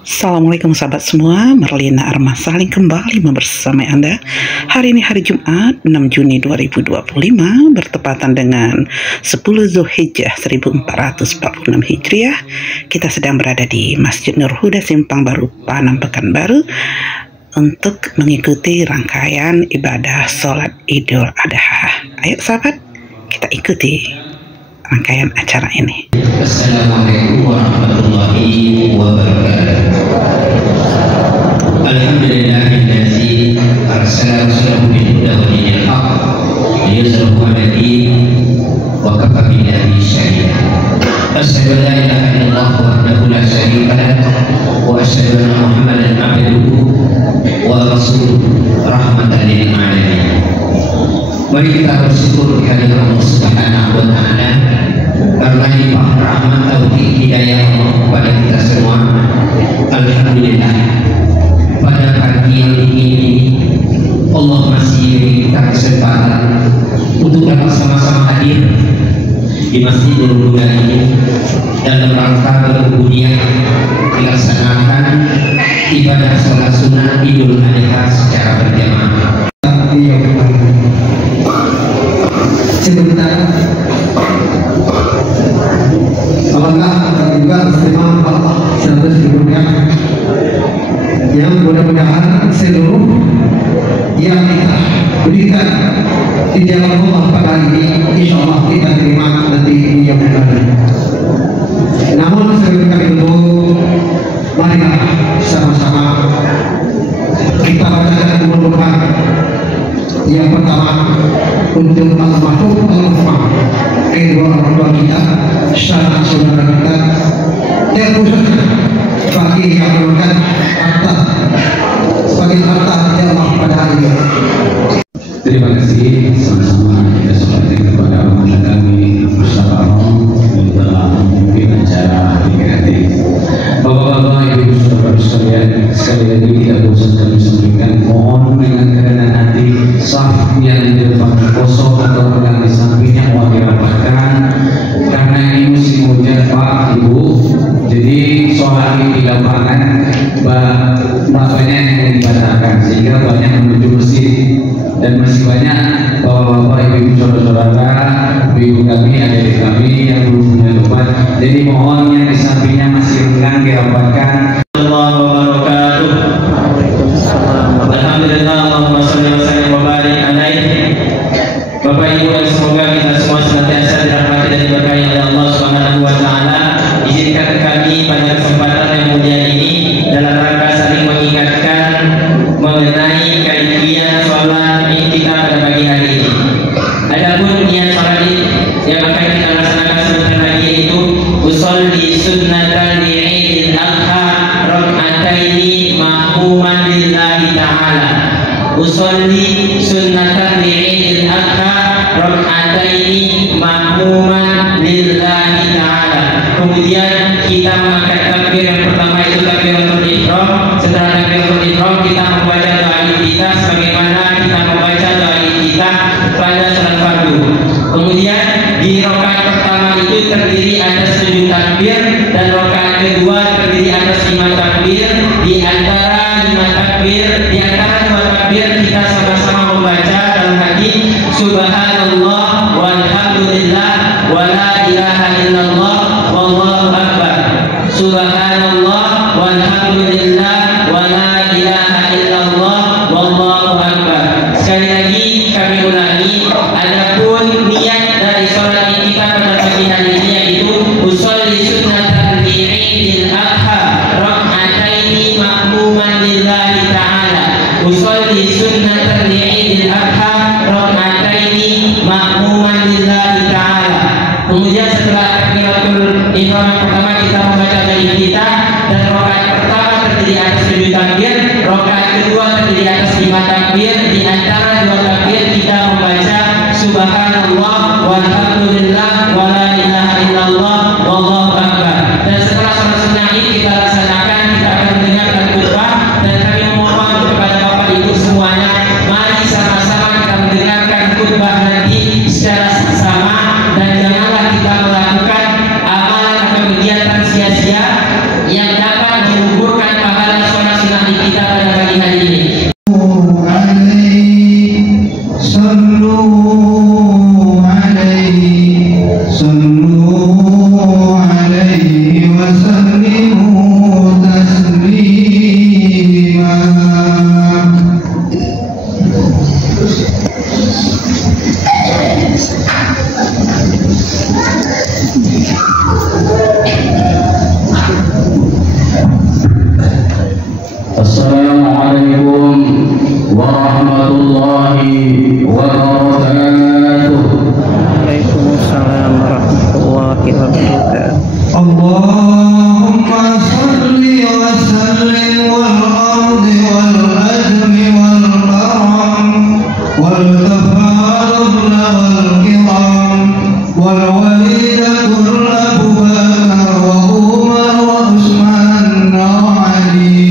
Assalamualaikum sahabat semua, Marlina Arma Saling kembali membersamai Anda. Hari ini hari Jumat 6 Juni 2025 bertepatan dengan 10 Zulhijjah 1446 Hijriah. Kita sedang berada di Masjid Nur Huda Simpang Baru, Panam, Pekanbaru untuk mengikuti rangkaian ibadah sholat Idul Adha. Ayo sahabat, kita ikuti rangkaian acara ini. Assalamualaikum warahmatullahi wabarakatuh. Alhamdulillahillazi arsala rasulahu bil huda wa dinil haqq liyuzhirahu 'ala din wa kafa billahi shahida. Asyhadu an la ilaha illallah wahdahu la syarika lah wa asyhadu anna Muhammadan 'abduhu wa rasuluhu rahmatan lil 'alamin. Mari kita bersyukur kehadirat Allah Subhanahu wa taala karena limpah rahmat taufik hidayah Allah kepada kita semua. Alhamdulillah, pada pagi yang dingin ini Allah masih beri kita kesempatan untuk dapat sama-sama hadir di Masjid Nur Huda ini dalam rangka berbudiah dilaksanakan ibadah sholat sunnah Idul Adha secara berjamaah. Sebentar, apakah juga istimewa Allah sebelumnya yang mudah-mudahan seluruh yang kita berikan di jalan Allah pada hari ini insya Allah kita terima nanti yang berkata. Namun sebelum kami tutup, marilah sama-sama kita bacakan doa yang pertama untuk al-mahfum al-mahfum kedua orang tua kita, sanak saudara kita, dan khususnya bagi yang merupakan harta sebagai harta Allah pada hari ini. Terima kasih, sama-sama kita sampaikan kepada Allah kami bersama yang telah memimpin acara kreatif. Bapak-bapak, ibu saudara sekalian, sekali lagi kita bosan kami sampaikan, mohon dengan kerendahan hati saf yang di depan kosong atau yang di sampingnya mohon dirapatkan karena ini musim hujan Pak Ibu, jadi sholat di lapangan banyak yang dibatalkan sehingga banyak menuju masjid dan masih banyak bapak-bapak, ibu saudara-saudara, ibu kami, adik kami yang belum punya tempat, jadi mohon yang di sampingnya masih enggan dirapatkan. Alhamdulillah, Allahumma sholli wa sallim wa barik alaihi. Bapak Ibu, semoga kita semua senantiasa dirahmati dan diberkahi oleh Allah Subhanahu wa taala. Izinkan kami pada kesempatan yang mulia ini dalam rangka saling mengingatkan mengenai kaifiyah sholat kita pada pagi hari ini. Adapun niat sholat yang akan kita laksanakan sebentar lagi yaitu usolli sunnatan li Idul Adha rak'ataini mahmuman lillahi ta'ala. Usolli sunnatan li Idul Adha rak'ataini mahmuman lillahi ta'ala. Kemudian kita mengangkat takbir yang pertama itu takbiratul ihram. Setelah takbiratul ihram kita membaca doa iftitah sebagaimana kita membaca doa iftitah pada salat fardu. Kemudian di rakaat pertama itu terdiri atas 7 takbir dan rakaat kedua terdiri atas 5 takbir. Di antara 5 takbir, di antara 2 takbir kita sama-sama membaca dalam hati subhanallah walhamdulillah wa la ilaha illallah wallahu akbar. Subhanallah walhamdulillah wa la ilaha illallah wallahu akbar. Sekali lagi kami ulangi, adapun niat dari sholat kita pada pagi hari ini yaitu usolli sunnatan li Idul Adha rak'ataini mahmuman lillahi ta'ala. Usolli sunnatan li Idul Adha rak'ataini mahmuman lillahi ta'ala. Kemudian setelah takbiratul ihram yang pertama kita membaca doa kita dan rakaat pertama terdiri atas 7 takbir, rakaat kedua terdiri atas 5 takbir. Di antara 2 takbir kita membaca subhanallah walhamdulillah wa la ilaha illallah wallahu akbar. Dan setelah sholat sunnah ini kita laksanakan, kita akan mendengarkan khutbah dan kami memohon kepada bapak ibu semuanya, mari sama-sama kita mendengarkan khutbah nanti secara sama dan janganlah kita melakukan amalan atau kegiatan sia-sia yang dapat menggugurkan Assalamualaikum warahmatullahi wabarakatuh. Waalaikumsalam warahmatullahi wabarakatuh. Allahumma salli wa sallim wal ardi wal ajmi wal karam wal tafadul wal kiram wal walidatul Abubakar wa Umar wa Utsman wa Ali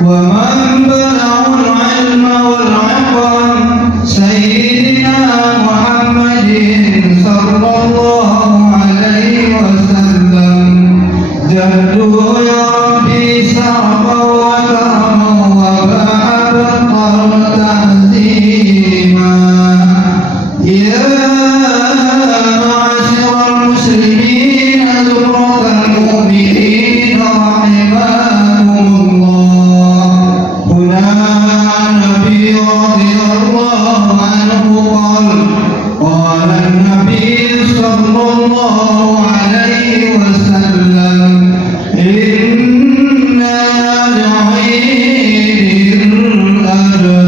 wa man balagul ilma wal iqam Sayyidina Muhammadin sallallahu alaihi wasallam. Jaddu ya Rabbi sa'ba wa karama wa ba'abqa ta'zima. Ya ma'asyiral muslimin zurratal mu'minin rahimakumullah. Huna Nabi radhiyallahu anhu qala an-nabi sallallahu alaihi wasallam inna li'idil adha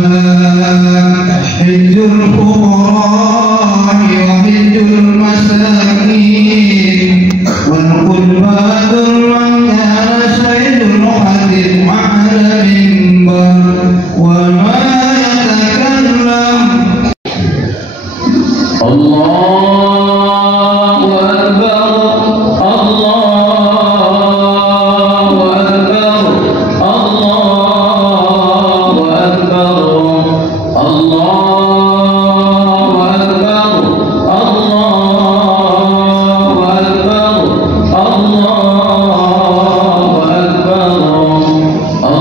hijjul fuqara wa hijjul masakin wal qurbatul man kana sayyidul hadith ma'ala mimbar wa ma yatakallam. Allahu Akbar, Allahu Akbar, Allahu Akbar, Allahu Akbar, Allahu Akbar, Allahu Akbar,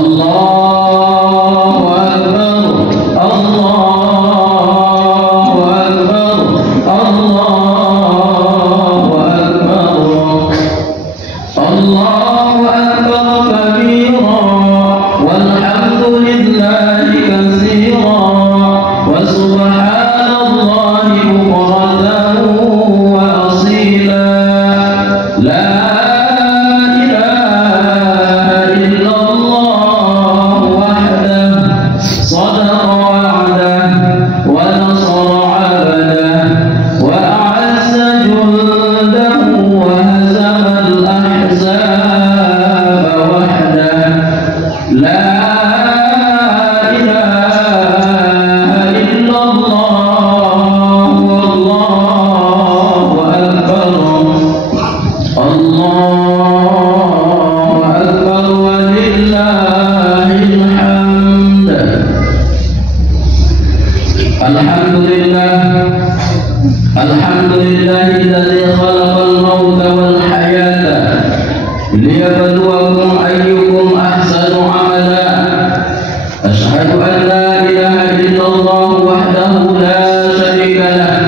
Allahu Akbar, Allahu Akbar, Allahu Akbar, Allahu Akbar kabira walhamdulillahi katsira wa subhanallahi bukratan wa asila. La ilaha illallah wahdahu sadaqa wa'dahu wa nasara 'abdahu wa a'azza jundahu wa hazama al-ahzaba wahdahu. La ilaha illallah wallahu akbar. Allahu akbar walillahil hamd. Alhamdulillah, alhamdulillahilladzi khalaqal mauta wal hayata liyabluwakum ayyukum ahsanu amala. Ashhadu an la ilaha illallah wahdahu la sharika lah,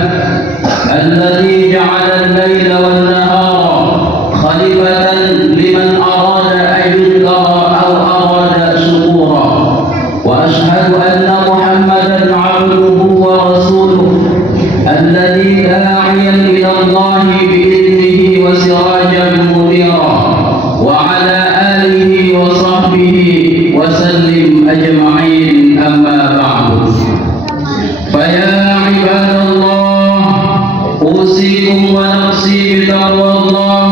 alladzi ja'ala al-layla wan nahara khalifatan liman arada an yudhkara aw arada shukura. Wa ashhadu anna Muhammadan 'abduhu wa rasuluhu alladzi da'iyan ila Allah bi'idnihi wa sirajan munira wa 'ala alihi wa sahbihi wa sallim ajma'in, amma ba'du. Fa ya ibadallah, usikum wa nafsi bi taqwallah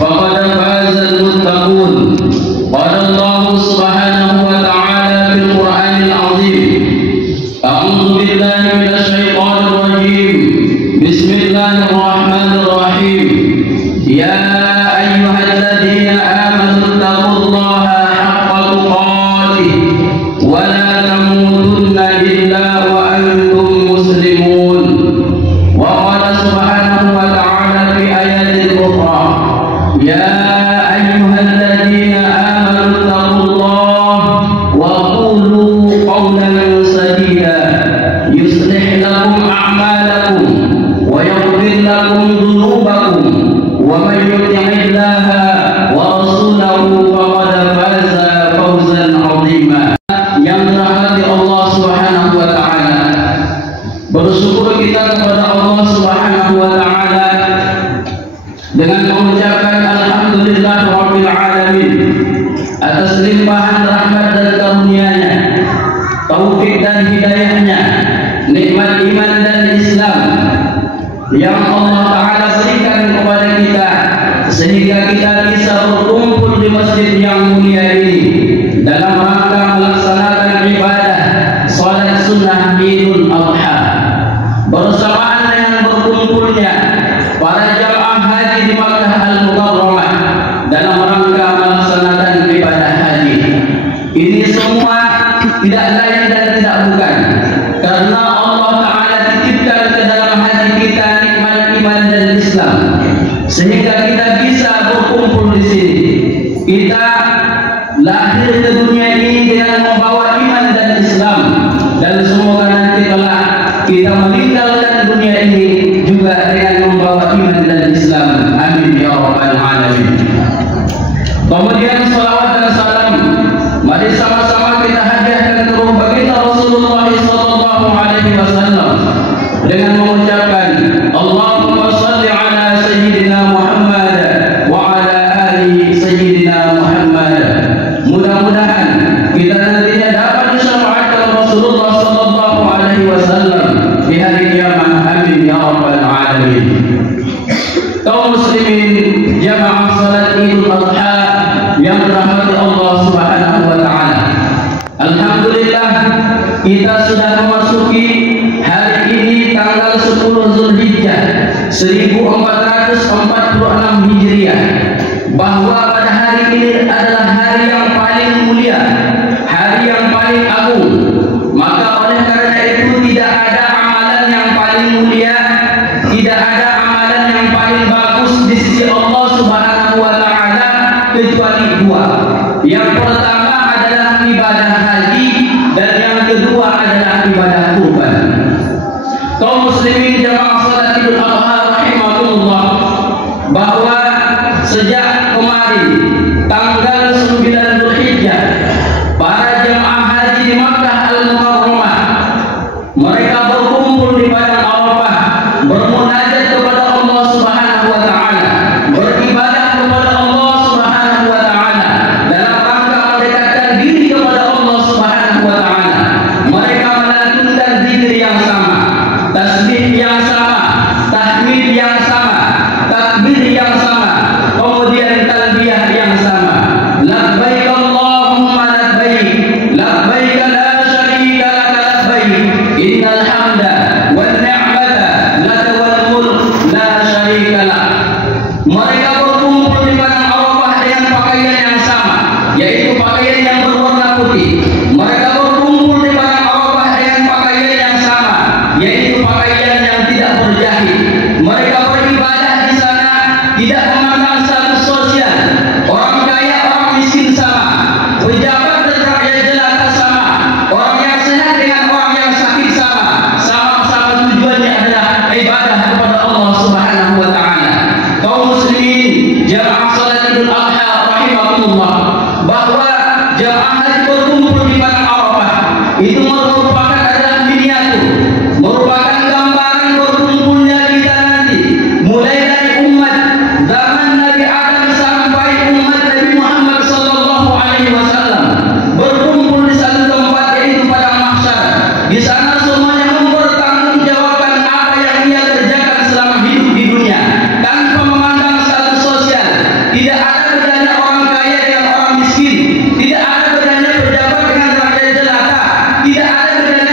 faqad faza al-muttaqun. Qala Allah subhanahu wa ta'ala fil Qur'anil 'azim. A'udzu billahi minasy syaithanir rajim. Bismillahirrahmanirrahim. Ya ayyuhalladzina amanu taqullaha haqqa tuqatih wa la tamutunna illa wa antum muslimun. Wa qala subhanahu wa ta'ala fi ayatin ukhra. Ya ayyuhalladzina amanu taqullaha wa qulu qawlan sadida yuslih lakum a'malakum wa yaghfir lakum dhunubakum wa man yuti'illaha wa rasulahu faqad faza fawzan 'azima. Yang dirahmati Allah Subhanahu wa taala, bersyukur kita kepada Allah Subhanahu wa taala dengan mengucapkan alhamdulillah rabbil alamin atas limpahan rahmat dan taufik dan hidayahnya, nikmat iman dan Islam yang Allah Ta'ala berikan kepada kita, sehingga kita bisa berkumpul di masjid yang mulia ini dalam rangka melaksanakan ibadah salat sunnah Idul Adha, bersamaan dengan berkumpulnya para jamaah haji di Makkah Al-Mukarramah dalam rangka melaksanakan ibadah haji. Ini semua tidak lain dan tidak bukan karena Allah Ta'ala titipkan ke dalam hati kita nikmat iman dan Islam, sehingga kita bisa berkumpul di sini. Kita lahir ke dunia ini dengan membawa iman dan Islam, dan semoga nanti kelak kita meninggalkan dunia ini juga dengan membawa iman dan Islam. Amin ya rabbal alamin. Kemudian salawat dan salam mari sama-sama kita hadiahkan ke ruh baginda Rasulullah sallallahu alaihi wasallam dengan mengucapkan Allahumma shalli ala sayyidina Muhammad wa ala ali sayyidina Muhammad. Mudah-mudahan kita nantinya dapat disyafaatkan Rasulullah sallallahu alaihi wasallam di hari kiamat. Amin ya rabbal alamin. Kaum muslimin jamaah salat Idul Adha yang dirahmati Allah Subhanahu wa taala. Alhamdulillah kita sudah memasuki hari ini tanggal 10 Zulhijjah 1446 Hijriah, bahwa pada hari ini adalah hari yang paling mulia, hari yang paling agung. Maka oleh karena itu tidak ada amalan yang paling mulia, tidak ada amalan yang paling bagus di sisi Allah Subhanahu wa taala kecuali dua. Yang pertama adalah ibadah haji dan yang kedua adalah ibadah kurban. Kaum muslimin jamaah salat Idul Adha rahimakumullah, bahwa sejak kemarin tanggal 9 Zulhijjah para jamaah haji di Makkah Al-Mukarramah mereka berkumpul di padang Arafah, bermunajat kepada Allah Subhanahu wa taala, beribadah kepada Allah Subhanahu wa taala dalam rangka mendekatkan diri kepada Allah Subhanahu wa taala. Mereka melantunkan zikir yang sama, tasbih yang sama, tahmid yang sama, takbir yang sama, kemudian talbiyah yang sama. Labbaik Allahumma labbaik, labbaik la syarika laka labbaik, innal hamda wan ni'mata laka wal mulk la syarika lak. Mereka berkumpul di padang Arafah dengan pakaian yang sama, yaitu pakaian yang berwarna putih. Mereka berkumpul di padang Arafah dengan pakaian yang sama, yaitu pakaian yang tidak berjahit. Mereka beribadah di sana tidak memandang status sosial, orang kaya orang miskin sama, pejabat dan rakyat jelata sama, orang yang sehat dengan orang yang sakit sama. Sama-sama tujuannya adalah ibadah kepada Allah Subhanahu wa taala. Kaum muslimin jamaah salat Idul Adha rahimakumullah, bahwa jamaah haji berkumpul di padang Arafah itu merupakan adalah miniatur, merupakan gambaran berkumpulnya kita nanti, mulai dari umat zaman Nabi Adam sampai umat Nabi Muhammad sallallahu alaihi wasallam berkumpul di satu tempat, yaitu padang mahsyar. Di sana semuanya mempertanggungjawabkan apa yang ia kerjakan selama hidup di dunia tanpa memandang status sosial. Tidak ada bedanya orang kaya dengan orang miskin, tidak ada bedanya pejabat dengan rakyat jelata, tidak ada bedanya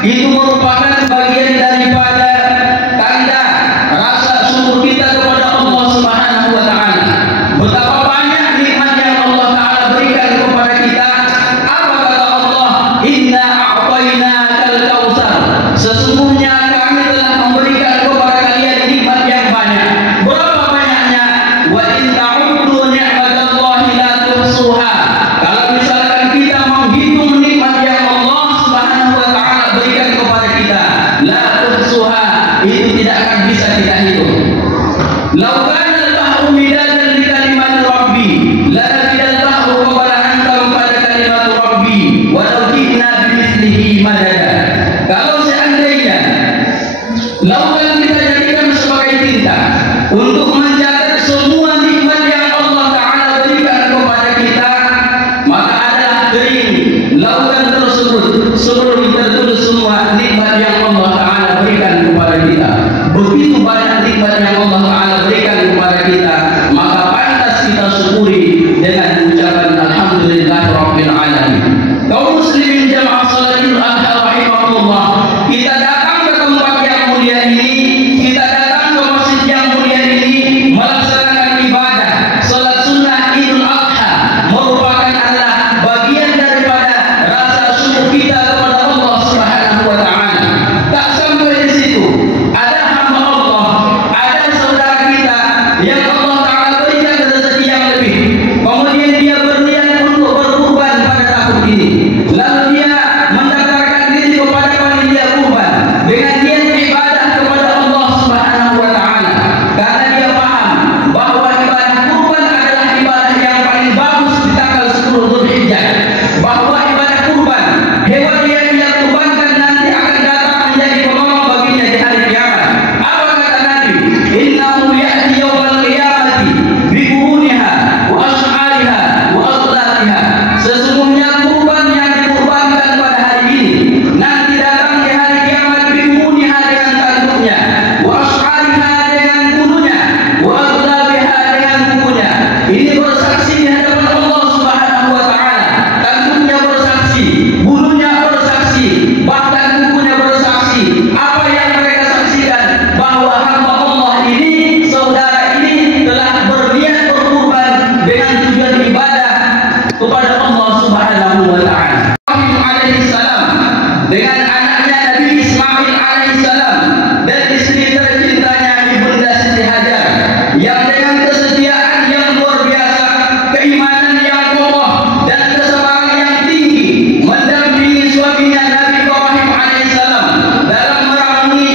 itu merupakan bagian daripada tanda rasa syukur kita kepada Allah Subhanahu wa taala. Betapa banyak nikmat yang Allah taala berikan kepada kita. Apa kata Allah? Inna a'tainakal kautsar. Sesungguhnya kami telah memberikan kepada kalian nikmat yang banyak. Berapa banyaknya? Wa in ta'uddu ni'matallahi la tuhsuha. Kalau misalkan kita menghitung nikmat yang Allah Subhanahu wa taala berikan kepada kita, la tuhsuha, itu tidak akan bisa kita hitung. Lau kana al-bahru midadan li kalimat rabbi, la nafida al-bahru qabla an tanfada kalimat rabbi, walau ji'na bimithlihi madada. Kalau seandainya lautan kita jadikan sebagai tinta untuk mencatat semua nikmat yang Allah taala berikan kepada kita, maka adalah kering lautan tersebut sebelum tertulis semua nikmat yang Allah taala berikan kepada kita. Begitu banyak nikmat yang Allah taala berikan kepada kita, maka pantas kita syukuri dengan ucapan alhamdulillahirabbil alamin. Kaum muslimin jamaah salatul adha rahimahullah, kita datang ke tempat yang mulia ini, kita datang ke masjid yang mulia ini melaksanakan ibadah salat sunnah Idul Adha, merupakan adalah bagian daripada rasa syukur kita kepada Allah Subhanahu wa taala. Tak sampai di situ, ada hamba Allah, ada saudara kita yang Allah taala berikan rezeki yang lebih, kemudian dia berniat untuk berkurban pada tahun ini, lalu dia mendaftarkan diri kepada panitia kurban dengan niat ibadah kepada Allah Subhanahu wa taala, karena dia paham bahwa ibadah kurban adalah ibadah yang paling bagus di tanggal 10 Dzulhijjah, bahwa ibadah kurban, hewan yang dia kurbankan nanti akan datang menjadi penolong baginya di hari kiamat. Apa kata Nabi? Innahu ya'ti yawmal qiyamati bi quruniha wa ash'ariha wa aslatiha. Sesungguhnya kurban yang dikurbankan pada hari ini nanti datang di hari kiamat bi quruniha dengan tanduknya, wa ash'ariha dengan bulunya, wa aslatiha dengan kukunya. Ini bersaksi di hadapan Allah Subhanahu wa taala. Tanduknya bersaksi, bulunya bersaksi, bahkan kukunya bersaksi. Apa yang mereka saksikan? Bahwa hamba Allah ini, saudara ini telah berniat berkurban dengan tujuan ibadah kepada Allah Subhanahu wa taala. Ibrahim alaihi salam dengan anaknya Nabi Ismail alaihi salam dan istri tercintanya Ibunda Siti Hajar, yang dengan kesetiaan yang luar biasa, keimanan yang kokoh dan kesabaran yang tinggi mendampingi suaminya Nabi Ibrahim alaihissalam dalam merangi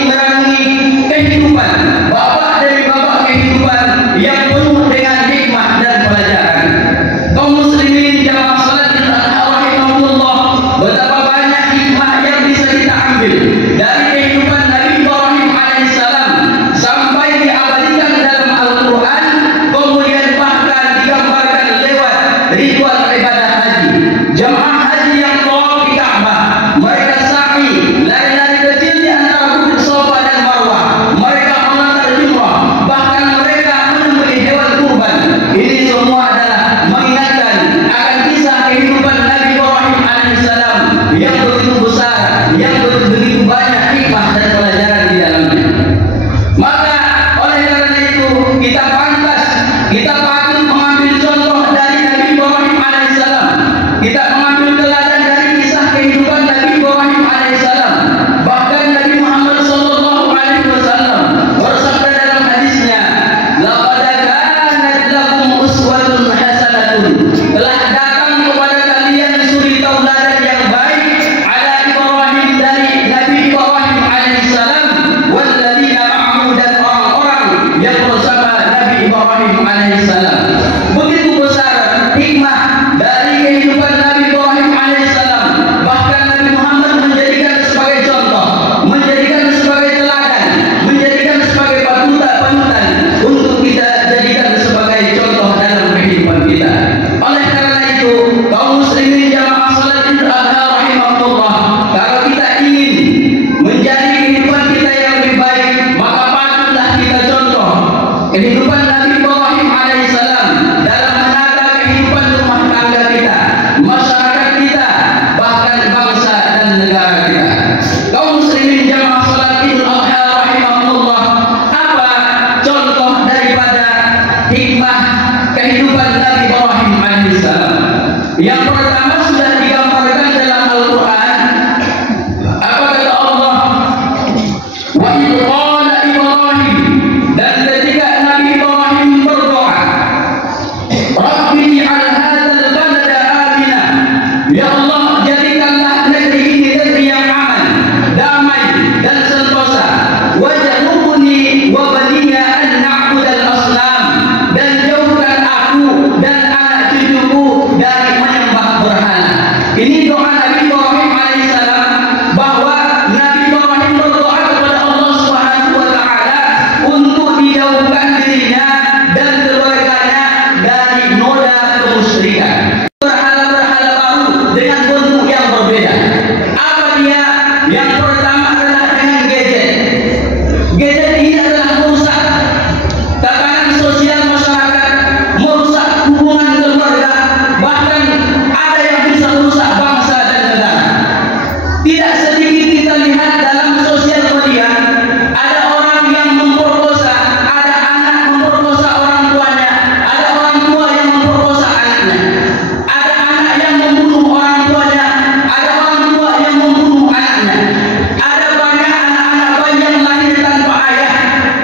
kehidupan bapak dari bapak kehidupan yang penuh dengan hikmah dan pelajaran. Kaum muslimin jamaah salatul adha rahimahullah, betapa banyak hikmah yang bisa kita ambil dari kehidupan Nabi Ibrahim alaihissalam sampai diabadikan dalam Al-Quran, kemudian bahkan digambarkan lewat ritual ibadah haji. Jamaah haji yang tawaf di Ka'bah, mereka sa'i, lari-lari kecil di antara bukit Safa dan Marwah, mereka melanggar jumrah, bahkan mereka menyembelih hewan kurban. Ini semua adalah mengingatkan akan kisah kehidupan Nabi Ibrahim alaihissalam yang begitu besar, yang begitu banyak Yang pertama adalah dengan gadget. Gadget ini adalah merusak tatanan sosial masyarakat, merusak hubungan keluarga, bahkan ada yang bisa merusak bangsa dan negara. Tidak sedikit kita lihat dalam sosial media, ada orang yang memperkosa, ada anak memperkosa orang tuanya, ada orang tua yang memperkosa anaknya, ada anak yang membunuh orang tuanya, ada orang tua yang membunuh anaknya, ada banyak anak-anak bayi yang lahir tanpa ayah,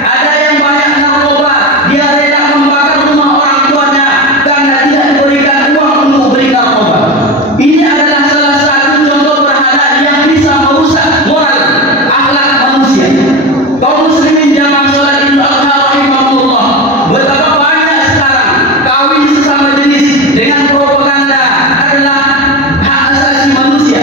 ada yang banyak narkoba, dia rela membakar rumah orang tuanya karena tidak diberikan uang untuk beli narkoba. Ini adalah salah satu contoh berhala yang bisa merusak moral akhlak manusia. Kaum muslimin jamaah salat Idul Adha rahimahullah, betapa banyak sekarang kawin sesama jenis dengan propaganda adalah hak asasi manusia.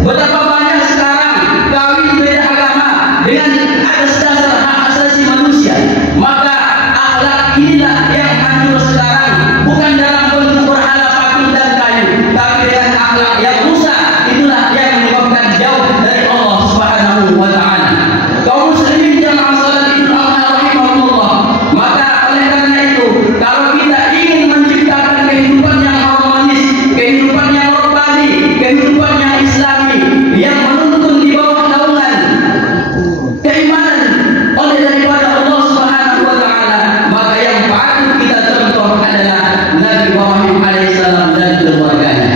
Betapa banyak sekarang kawin beda agama dengan atas dasar hak asasi manusia. Maka akhlak inilah yang hancur sekarang, bukan dalam bentuk berhala patung dan kayu, tapi dengan akhlak yang rusak. Itulah yang menyebabkan jauh dari Allah Subhanahu wa taala. Kaum muslimin jamaah salat Idul Adha rahimahullah, maka oleh karena itu, kalau kita ingin menciptakan kehidupan yang harmonis, kehidupan yang robbani, kehidupan yang islami, yang menuntun di bawah naungan keimanan oleh daripada Allah Subhanahu wa taala, maka yang patut kita contoh adalah Nabi Ibrahim alaihissalam dan keluarganya.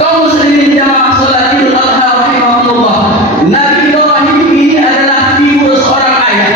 Kaum muslimin jamaah salat Idul Adha rahimahullah, Nabi Ibrahim ini adalah figur seorang ayah,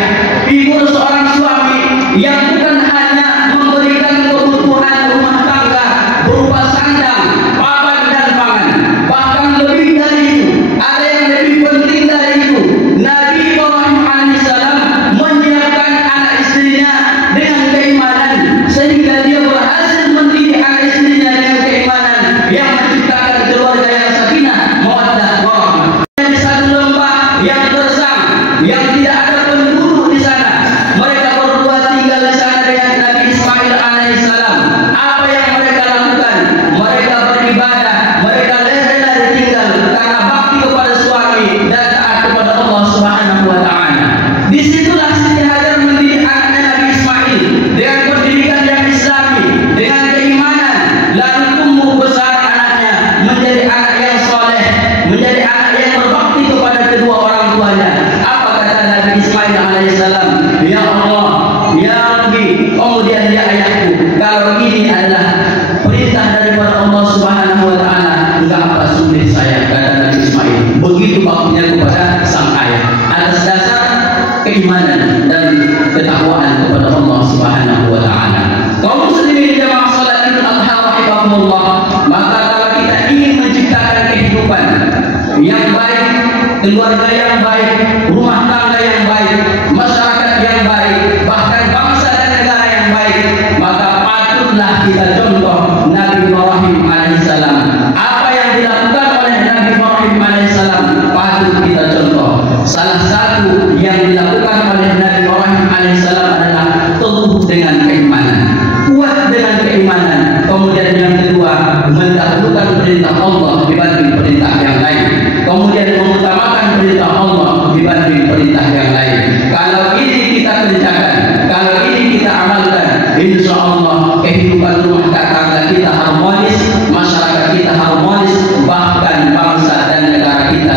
figur seorang suami yang bukan hanya memberikan kebutuhan rumah tangga berupa sandang, papan dan pangan, bahkan lebih dari itu, ada yang lebih penting dari itu. Nabi Ibrahim alaihissalam menyiapkan anak istrinya dengan keimanan, sehingga dia berhasil mendidik anak istrinya dengan keimanan yang menciptakan keluarga yang sakinah, mawaddah, warahmah. Di satu lembah yang gersang, yang tidak ada penduduk di sana, mereka berdua tinggal di sana dengan Nabi Ismail alaihissalam. Apa yang mereka lakukan? Mereka beribadah, mereka rela ditinggal karena bakti kepada suami dan taat kepada Allah Subhanahu wa taala. Disitulah Siti Hajar mendidik anaknya Nabi Ismail dengan pendidikan yang islami, dengan keimanan, lalu tumbuh besar anaknya menjadi anak yang soleh, menjadi anak yang berbakti kepada kedua orang tuanya. Apa kata Nabi Ismail alaihissalam? Ya Allah, ya Rabbi, kemudian ya ayahku, kalau ini adalah perintah daripada Allah Subhanahu wa taala, enggak apa sulit saya, kata Nabi Ismail. Begitu baktinya kepada sang ayah atas dasar keimanan dan ketakwaan kepada Allah Subhanahu wa taala. Kaum muslimin jamaah salat Idul Adha rahimahullah, maka kalau kita ingin menciptakan kehidupan yang baik, keluarga yang baik, rumah tangga yang baik, masyarakat yang baik, bahkan bangsa dan negara yang baik, maka patutlah kita contoh Nabi Ibrahim alaihissalam. Apa yang dilakukan oleh Nabi Ibrahim alaihissalam patut kita contoh. Salah satu yang dilakukan oleh Nabi Ibrahim alaihissalam adalah teguh dengan keimanan, kuat dengan keimanan. Kemudian yang kedua, mendahulukan perintah Allah dibanding perintah yang lain. Kemudian mengutamakan perintah Allah dibanding perintah yang lain. Kalau ini kita kerjakan, kalau ini kita amalkan, insya Allah kehidupan rumah tangga kita harmonis, masyarakat kita harmonis, bahkan bangsa dan negara kita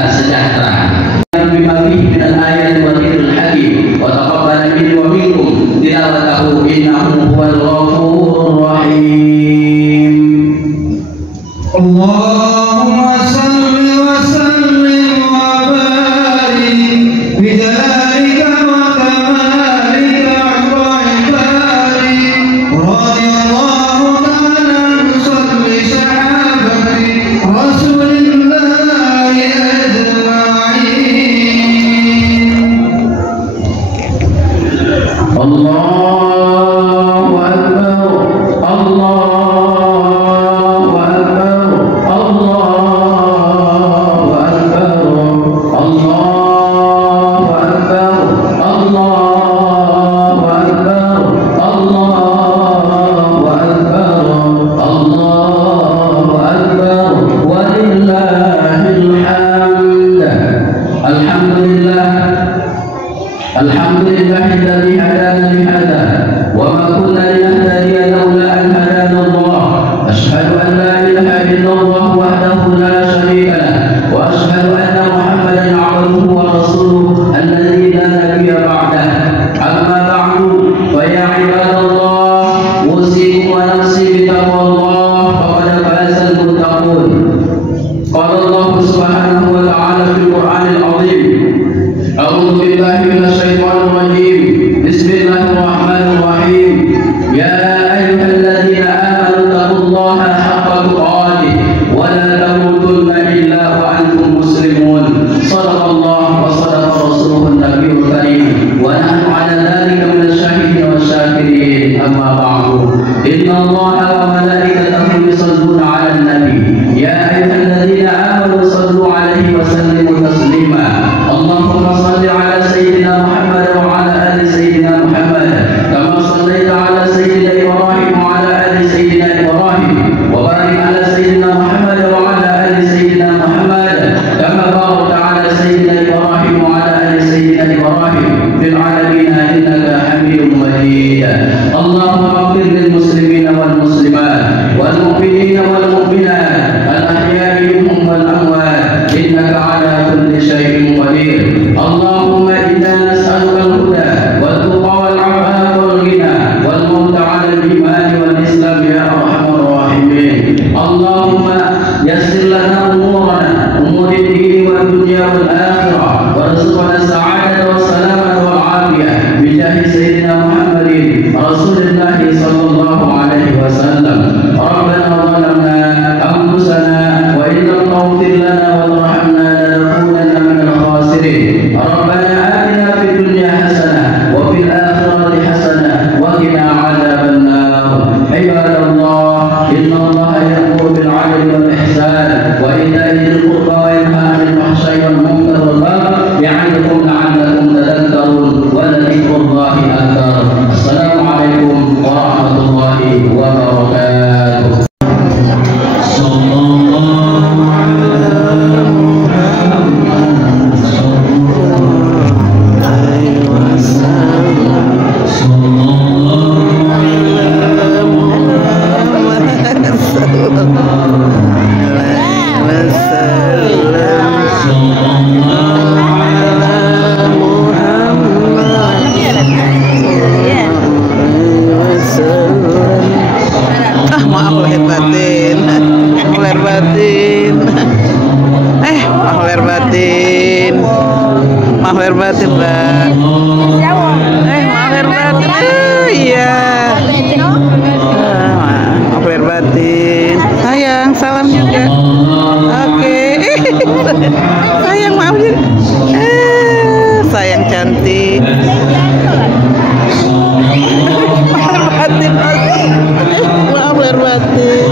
Alhamdulillah alladzi hadana li hadha wa ma kunna linahtadiya laula an hadana Allah. Asyhadu an la ilaha illallah wahdahu la syarika lah wa asyhadu anna Muhammadan 'abduhu wa rasuluhu alladzi la nabiyya ba'dah. Amma ba'du fa ya ibadallah usikum wa nafsi bi taqwallah faqad faza al-muttaqun. Qala Allah subhanahu wa ta'ala fil Qur'anil 'azim. A'udzu billahi minasyaitonir rajim. Bismillahirrahmanirrahim. Ya ayyuhalladzina amanu taqullaha haqqa tuqatih wa la tamutunna illa wa antum muslimun. Shadaqallahu wa shadaqa rasuluhun nabiyul karim wa nahnu 'ala dzalika minasyahidin wasyakirin. Amma ba'du. Inna Allaha wa malaikatahu yusalluna 'alan nabi. Ya ayyuhalladzina amanu sallu 'alaihi wa sallimu taslima. Allahumma salli 'ala sayyidina Muhammad wa 'ala ali sayyidina Muhammad kama sallaita 'ala sayyidina Ibrahim wa 'ala ali sayyidina Ibrahim wa barik 'ala sayyidina Muhammad wa 'ala ali sayyidina Muhammad kama barakta 'ala sayyidina Ibrahim wa 'ala ali sayyidina Ibrahim fil 'alamin innaka Hamidum Majid. Allahumma ighfir lil muslimina wal muslimat wal mu'minina wal mu'minat al ahya'i minhum wal amwat innaka 'ala kulli syai'in qadir. Allahumma inna nas'aluka al-huda wal tuqa wal 'afafa wal ghina wal mauta 'ala al-iman wal islam ya arhamar rahimin. Allahumma yassir lana umurana umur ad-din wad dunya wal akhirah warzuqna sa'adata was salamata wal 'afiyah bi jahi sayyidina Muhammadin Rasulillah sallallahu alaihi wasallam. Rabbana zalamna anfusana wa in lam taghfir lana wa tarhamna lanakunanna minal khasirin. Rabbana atina fid dunya hasanah wa fil akhirati hasanah wa qina 'adzaban nar. Ibadallah, inna Allaha ya'muru bil 'adli wal ihsan wa ita'i dzil qurba wa yanha 'anil fahsya'i wal munkari wal baghi ya'idukum la'allakum tadhakkarun wa ladhikrullahi akbar. Assalamualaikum warahmatullahi wabarakatuh. Mahler batin, Mbak. Mahler batin. Iya. Mahler batin. Sayang, salam juga. Oke. Sayang, maaf ya. Sayang cantik. Mahler batin. Mahler batin.